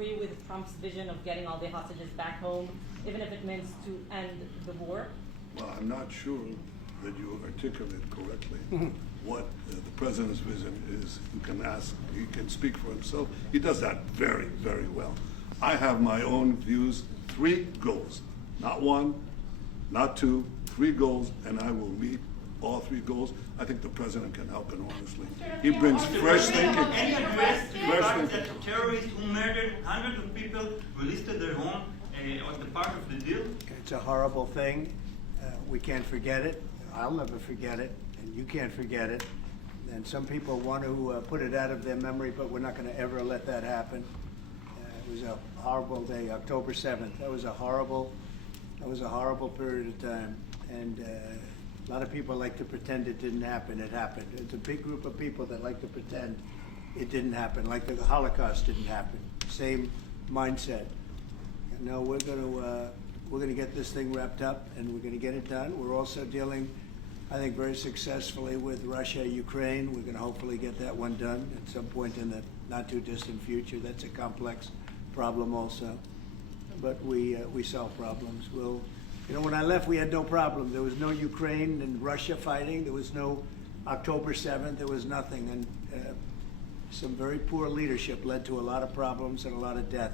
agree with Trump's vision of getting all the hostages back home, even if it means to end the war? Well, I'm not sure that you articulate correctly what the president's vision is. You can ask, he can speak for himself. He does that very, very well. I have my own views, 3 goals, not 1, not 2, 3 goals, and I will meet all 3 goals. I think the president can help enormously. He brings fresh thinking. Any address the fact that the terrorists who murdered hundreds of people released to their home was the part of the deal? It's a horrible thing. We can't forget it. I'll never forget it, and you can't forget it. And some people want to put it out of their memory, but we're not going to ever let that happen. It was a horrible day, October 7th. That was a horrible period of time. And a lot of people like to pretend it didn't happen. It happened. It's a big group of people that like to pretend it didn't happen, like the Holocaust didn't happen. Same mindset. No, we're going to get this thing wrapped up, and we're going to get it done. We're also dealing, I think, very successfully with Russia, Ukraine. We're going to hopefully get that one done at some point in the not too distant future. That's a complex problem also, but we solve problems. When I left, we had no problem. There was no Ukraine and Russia fighting. There was no October 7th. There was nothing, and some very poor leadership led to a lot of problems and a lot of death.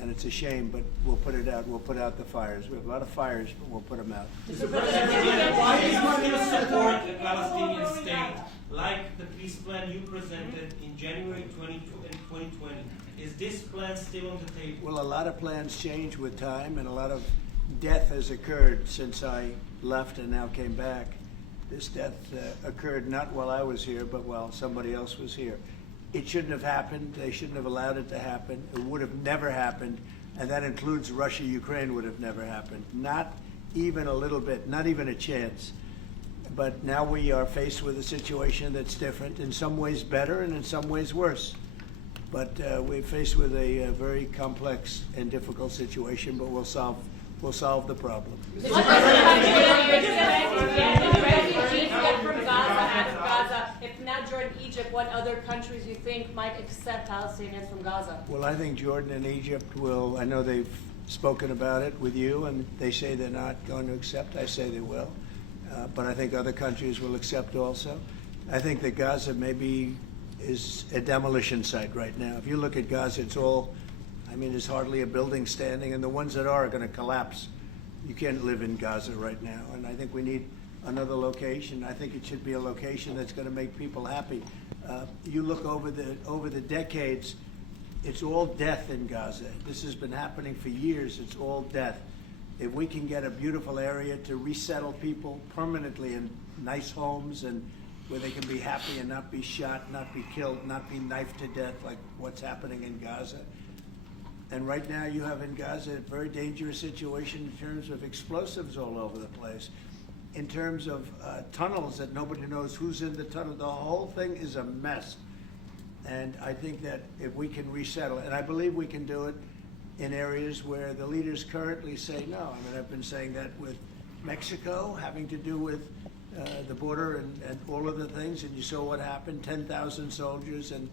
And it's a shame, but we'll put it out. We'll put out the fires. We have a lot of fires, but we'll put them out. Mr. President, why is Israel support the Palestinian state like the peace plan you presented in January 2020? Is this plan still on the table? Well, a lot of plans change with time, and a lot of death has occurred since I left and now came back. This death occurred not while I was here, but while somebody else was here. It shouldn't have happened. They shouldn't have allowed it to happen. It would have never happened, and that includes Russia, Ukraine would have never happened. Not even a little bit, not even a chance. But now we are faced with a situation that's different, in some ways better and in some ways worse. But we're faced with a very complex and difficult situation, but we'll solve the problem. If not Jordan, Egypt, what other countries you think might accept Palestinians from Gaza? Well, I think Jordan and Egypt will. I know they've spoken about it with you, and they say they're not going to accept. I say they will. But I think other countries will accept also. I think that Gaza maybe is a demolition site right now. If you look at Gaza, there's hardly a building standing, and the ones that are going to collapse. You can't live in Gaza right now, and I think we need another location. I think it should be a location that's going to make people happy. You look over the decades, it's all death in Gaza. This has been happening for years. It's all death. If we can get a beautiful area to resettle people permanently in nice homes and where they can be happy and not be shot, not be killed, not be knifed to death like what's happening in Gaza. And right now you have in Gaza a very dangerous situation in terms of explosives all over the place, in terms of tunnels that nobody knows who's in the tunnel. The whole thing is a mess. And I think that if we can resettle, and I believe we can do it in areas where the leaders currently say no. I've been saying that with Mexico, having to do with the border and all of the things, and you saw what happened, 10,000 soldiers, and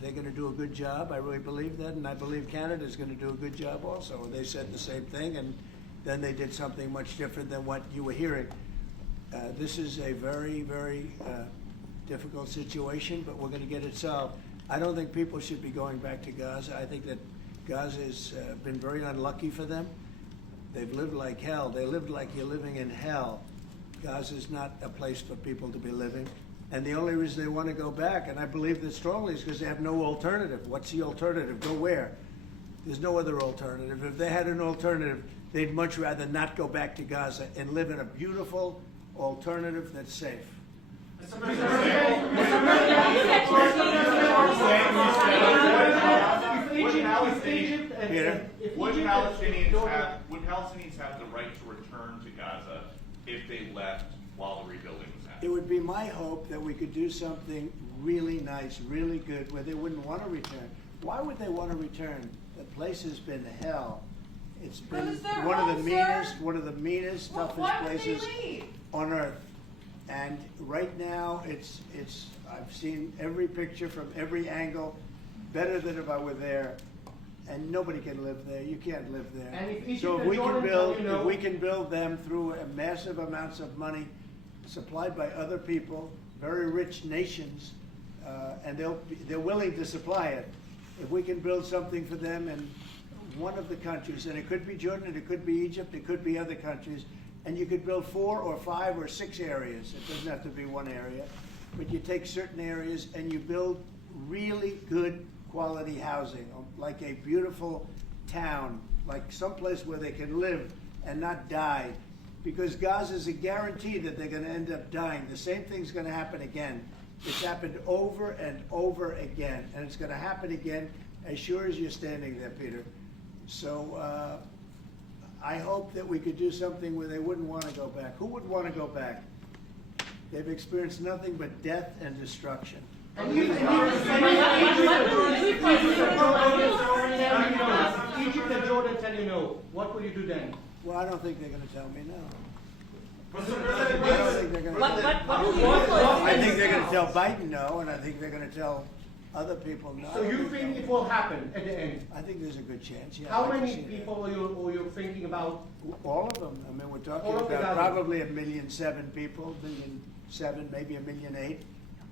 they're going to do a good job. I really believe that, and I believe Canada's going to do a good job also. They said the same thing, and then they did something much different than what you were hearing. This is a very, very difficult situation, but we're going to get it solved. I don't think people should be going back to Gaza. I think that Gaza has been very unlucky for them. They've lived like hell. They lived like you're living in hell. Gaza is not a place for people to be living. And the only reason they want to go back, and I believe this strongly, is because they have no alternative. What's the alternative? Go where? There's no other alternative. If they had an alternative, they'd much rather not go back to Gaza and live in a beautiful alternative that's safe. Mr. President, would Palestinians have the right to return to Gaza if they left while the rebuilding was happening? It would be my hope that we could do something really nice, really good, where they wouldn't want to return. Why would they want to return? The place has been hell. It's been one of the meanest, toughest places on earth. And right now, I've seen every picture from every angle. better than if I were there. And nobody can live there. You can't live there. And if Egypt So if and we can Jordan build, tell you no- if we can build them through massive amounts of money supplied by other people, very rich nations, and they're willing to supply it. If we can build something for them in one of the countries, and it could be Jordan, it could be Egypt, it could be other countries, and you could build 4 or 5 or 6 areas. It doesn't have to be one area, but you take certain areas and you build really good quality housing, like a beautiful town, like someplace where they can live and not die. Because Gaza is a guarantee that they're going to end up dying. The same thing's going to happen again. It's happened over and over again, and it's going to happen again as sure as you're standing there, Peter. So I hope that we could do something where they wouldn't want to go back. Who would want to go back? They've experienced nothing but death and destruction. And Egypt and Jordan tell you no. What will you do then? Well, I don't think they're going to tell me no. I Mr. don't President, think they're going to. What will you influence? I think they're going to tell Biden no, and I think they're going to tell other people no. So you think it will happen at the end? I think there's a good chance. Yeah, How I can many see that. people are you thinking about? All of them. I mean, we're talking All of the about Gaza. probably 1,000,007 people, 1,000,007, maybe 1,000,008.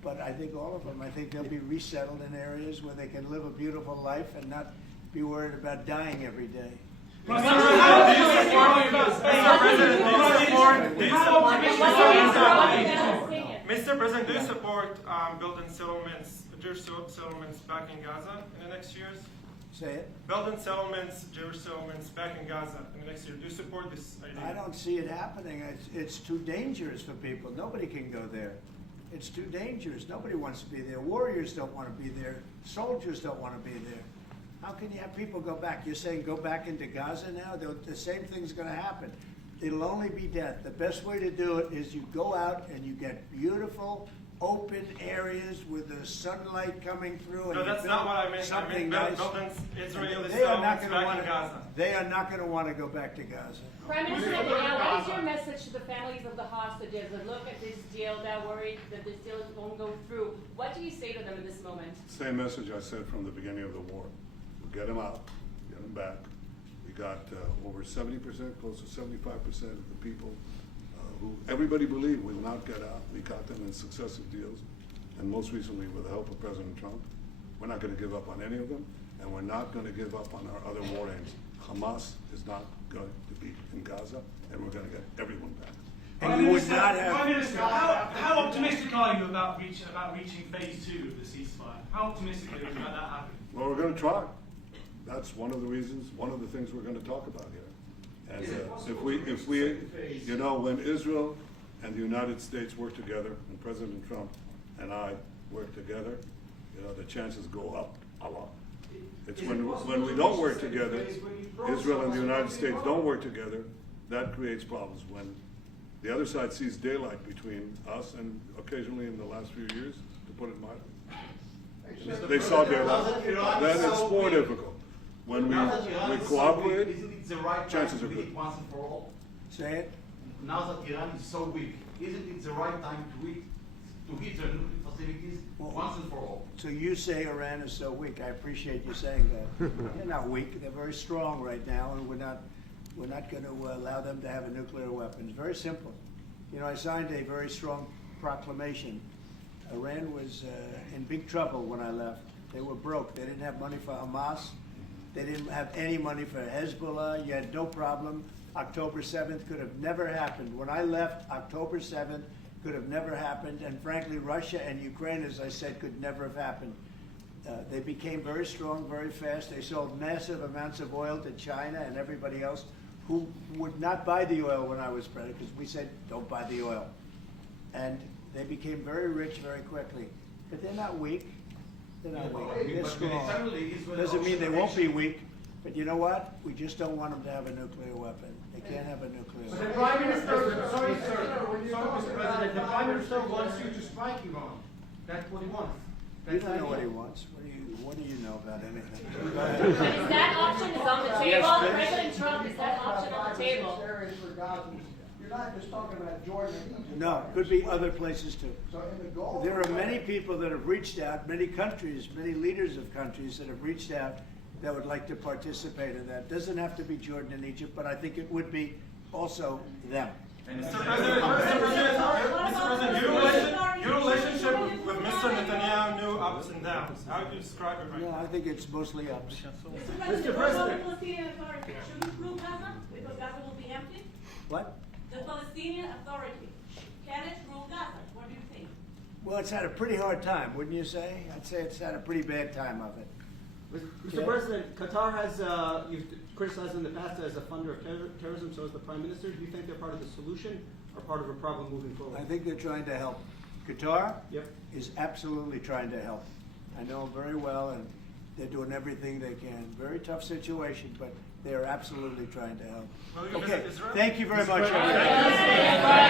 But I think all of them. I think they'll be resettled in areas where they can live a beautiful life and not be worried about dying every day. Mr. President, do you support building settlements, Jewish settlements back in Gaza in the next years? Say it. Building settlements, Jewish settlements back in Gaza in the next year. Do you support this idea? I don't see it happening. It's too dangerous for people. Nobody can go there. It's too dangerous. Nobody wants to be there. Warriors don't want to be there. Soldiers don't want to be there. How can you have people go back? You're saying go back into Gaza now? The same thing's going to happen. It'll only be death. The best way to do it is you go out and you get beautiful, open areas with the sunlight coming through. And No, you that's build not what I meant. I something meant nice. building Israeli They are not settlements going to back want in Gaza. They are not going to want to go back to Gaza. Prime Minister Netanyahu, what is your message to the families of the hostages that look at this deal, that worried that this deal won't go through? What do you say to them in this moment? Same message I said from the beginning of the war. We'll get them out, get them back. We got over 70%, close to 75% of the people who everybody believed will not get out. We got them in successive deals, and most recently with the help of President Trump. We're not going to give up on any of them, and we're not going to give up on our other war aims. Hamas is not going to be in Gaza, and we're going to get everyone back. And you would not have. Prime Minister, how optimistic are you about reaching phase 2 of the ceasefire? How optimistic are you about that happening? Well, we're going to try. That's one of the reasons, one of the things we're going to talk about here. And if we, you know, when Israel and the United States work together, and President Trump and I work together, you know, the chances go up a lot. It's when we don't work together, Israel and the United States don't work together, that creates problems. When the other side sees daylight between us and occasionally in the last few years, to put it mildly, they saw daylight, then it's more difficult. When we cooperate, isn't it the right chances time are to hit good. once and for all? Say it. Now that Iran is so weak, isn't it the right time to hit their nuclear facilities once and for all? So you say Iran is so weak. I appreciate you saying that. They're not weak. They're very strong right now, and we're not going to allow them to have a nuclear weapon. It's very simple. You know, I signed a very strong proclamation. Iran was in big trouble when I left. They were broke. They didn't have money for Hamas. They didn't have any money for Hezbollah. You had no problem. October 7th could have never happened. When I left, October 7th could have never happened. And frankly, Russia and Ukraine, as I said, could never have happened. They became very strong very fast. They sold massive amounts of oil to China and everybody else who would not buy the oil when I was president, because we said, don't buy the oil. And they became very rich very quickly. But they're not weak. They're not weak. They're strong. Doesn't mean they won't be weak. But you know what? We just don't want them to have a nuclear weapon. They can't have a nuclear But the weapon. Prime Minister, sorry, Mr. President, the Prime Minister wants you to strike Iran. That's what he wants. You don't know what he wants. What do you know about anything? Go But ahead. is that option is on the table? Yes, please. President Trump, is that option on the table? Areas for Gazans. You're not just talking about Jordan and Egypt. No, could be other places too. So in the Gulf. There are many people that have reached out, many countries, many leaders of countries that have reached out that would like to participate in that. Doesn't have to be Jordan and Egypt, but I think it would be also them. Mr. President, your relationship with Mr. Netanyahu knew ups and downs. How would you describe it right No, now? I think it's mostly ups. Mr. President, the Palestinian Authority shouldn't rule Gaza because Gaza will be empty? What? The Palestinian Authority, can it rule Gaza? What do you think? Well, it's had a pretty hard time, wouldn't you say? I'd say it's had a pretty bad time of it. Mr. President, Qatar has, you've criticized in the past as a funder of terrorism, so is the Prime Minister. Do you think they're part of the solution or part of a problem moving forward? I think they're trying to help. Qatar Yep. is absolutely trying to help. I know them very well, and they're doing everything they can. Very tough situation, but they are absolutely trying to help. Will you Okay, visit Israel? thank you very much, everybody.